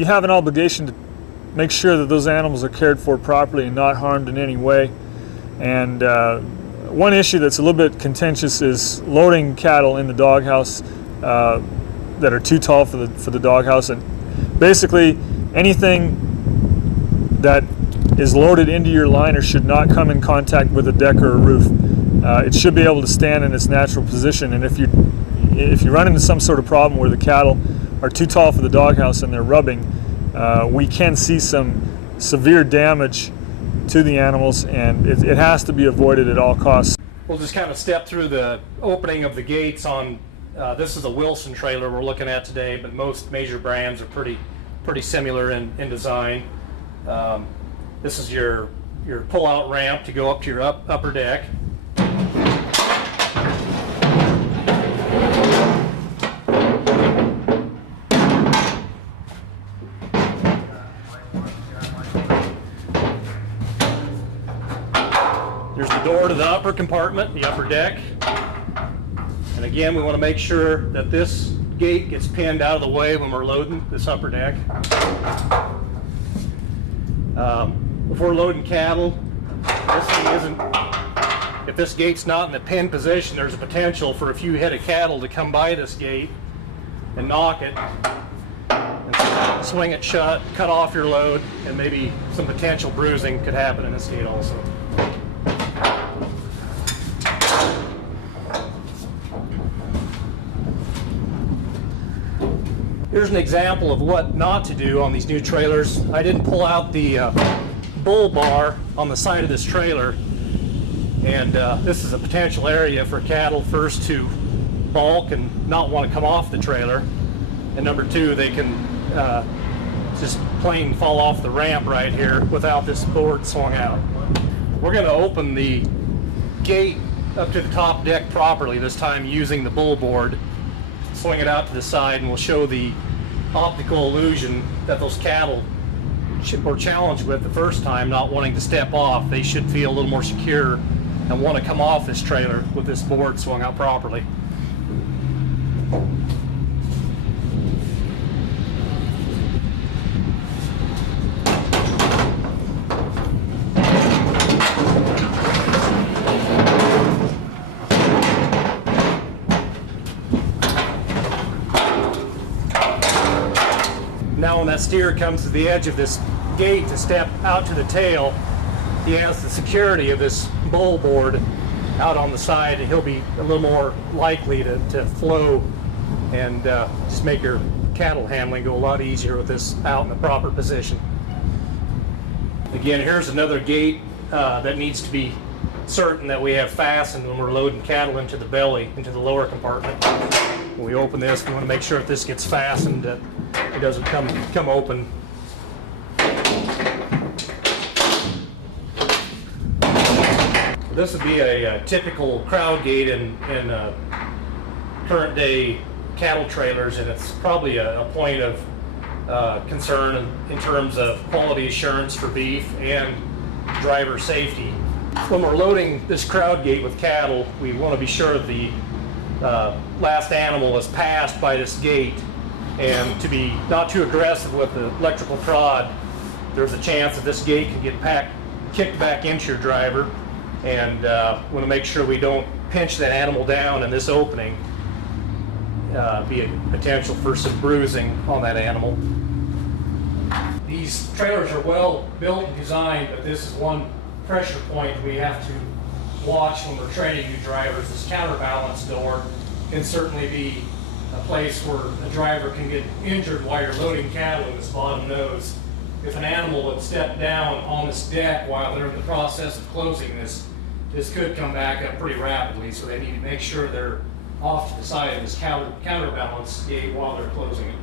you have an obligation to make sure that those animals are cared for properly and not harmed in any way. And one issue that's a little bit contentious is loading cattle in the doghouse that are too tall for the doghouse. And basically, anything that is loaded into your liner should not come in contact with a deck or a roof. It should be able to stand in its natural position. And if you run into some sort of problem where the cattle are too tall for the doghouse and they're rubbing, we can see some severe damage to the animals, and it has to be avoided at all costs. We'll just kind of step through the opening of the gates on, this is a Wilson trailer we're looking at today, but most major brands are pretty similar in design. This is your pull-out ramp to go up to your upper deck. There's the door to the upper compartment, the upper deck. And again, we want to make sure that this gate gets pinned out of the way when we're loading this upper deck. If we're loading cattle, if this gate's not in the pin position, there's a potential for a few head of cattle to come by this gate and knock it, and swing it shut, cut off your load, and maybe some potential bruising could happen in this gate also. Here's an example of what not to do on these new trailers. I didn't pull out the bull bar on the side of this trailer, and this is a potential area for cattle first to balk and not want to come off the trailer, and number two, they can just plain fall off the ramp right here without this board swung out. We're going to open the gate up to the top deck properly this time using the bull board. Swing it out to the side, and we'll show the optical illusion that those cattle were challenged with the first time, not wanting to step off. They should feel a little more secure and want to come off this trailer with this board swung out properly. Now when that steer comes to the edge of this gate to step out to the tail, he has the security of this bull board out on the side, and he'll be a little more likely to flow and just make your cattle handling go a lot easier with this out in the proper position. Again, here's another gate that needs to be certain that we have fastened when we're loading cattle into the belly, into the lower compartment. When we open this, we want to make sure that this gets fastened, that it doesn't come open. This would be a typical crowd gate in current day cattle trailers, and it's probably a point of concern in terms of quality assurance for beef and driver safety. When we're loading this crowd gate with cattle, we want to be sure the last animal is passed by this gate, and to be not too aggressive with the electrical prod, there's a chance that this gate can get kicked back into your driver, and want to make sure we don't pinch that animal down in this opening, be a potential for some bruising on that animal. These trailers are well built and designed, but this is one pressure point we have to watch when we're training new drivers. This counterbalance door can certainly be a place where a driver can get injured while you're loading cattle in this bottom nose. If an animal would step down on this deck while they're in the process of closing this could come back up pretty rapidly, so they need to make sure they're off to the side of this counterbalance gate while they're closing it.